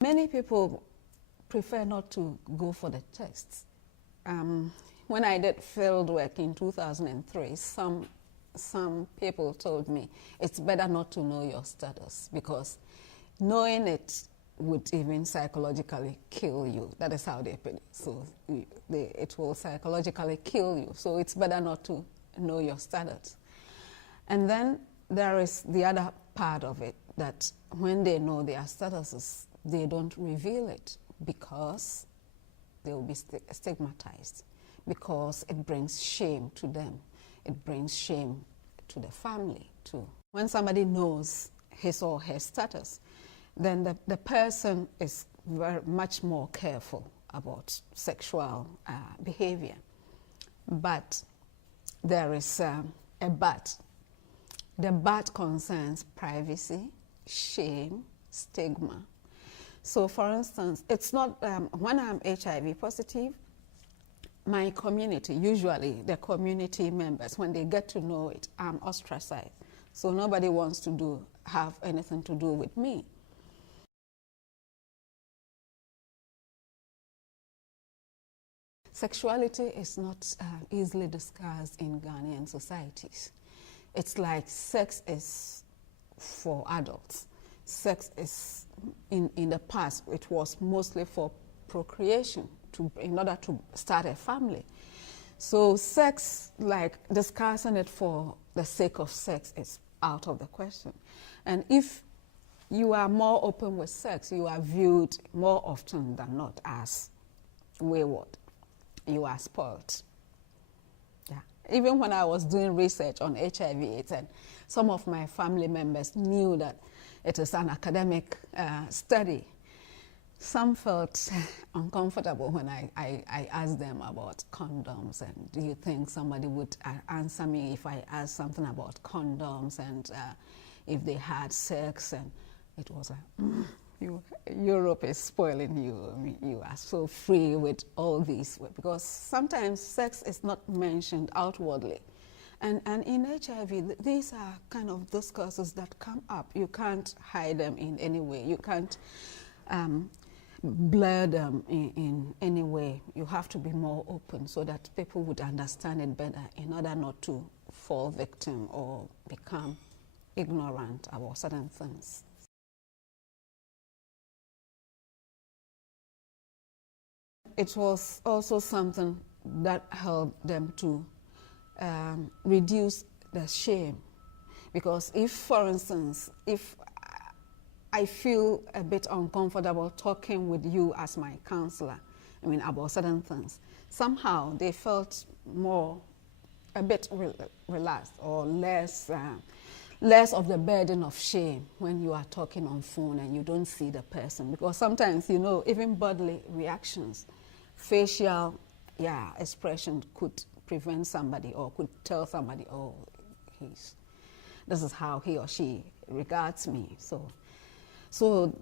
Many people prefer not to go for the tests. When I did field work in 2003, some people told me it's better not to know your status because knowing it would even psychologically kill you. That is how they put it. So it will psychologically kill you. So it's better not to know your status. And then there is the other part of it, that when they know their statuses, they don't reveal it because they will be stigmatized, because it brings shame to them. It brings shame to the family too. When somebody knows his or her status, then the person is very much more careful about sexual behavior. But there is a but. The but concerns privacy, shame, stigma. So for instance, it's not, when I'm HIV positive, my community, usually the community members, when they get to know it, I'm ostracized. So nobody wants to have anything to do with me. Sexuality is not easily discussed in Ghanaian societies. It's like sex is for adults. Sex is, in the past, it was mostly for procreation, in order to start a family. So sex, like discussing it for the sake of sex, is out of the question. And if you are more open with sex, you are viewed more often than not as wayward. You are spoiled. Yeah. Even when I was doing research on HIV/AIDS, and some of my family members knew that it is an academic study, some felt uncomfortable when I asked them about condoms. And do you think somebody would answer me if I asked something about condoms and if they had sex? And it was like, Europe is spoiling you. I mean, you are so free with all these, because sometimes sex is not mentioned outwardly. And in HIV, these are kind of discourses that come up. You can't hide them in any way. You can't blur them in any way. You have to be more open so that people would understand it better in order not to fall victim or become ignorant about certain things. It was also something that helped them to reduce the shame. Because if, for instance, if I feel a bit uncomfortable talking with you as my counselor, I mean, about certain things, somehow they felt a bit relaxed, or less of the burden of shame when you are talking on phone and you don't see the person. Because sometimes, you know, even bodily reactions, facial expression could prevent somebody or could tell somebody, oh, this is how he or she regards me. So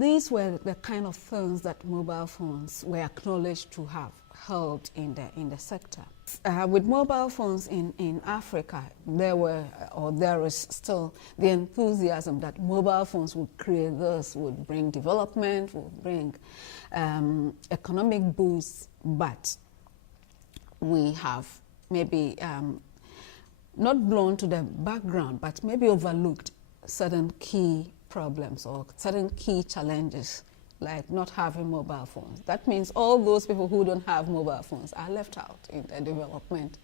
these were the kind of things that mobile phones were acknowledged to have helped in the sector. With mobile phones in Africa, there is still the enthusiasm that mobile phones would create this, would bring development, would bring economic boosts, but we have maybe not blown to the background, but maybe overlooked certain key problems or certain key challenges, like not having mobile phones. That means all those people who don't have mobile phones are left out in the development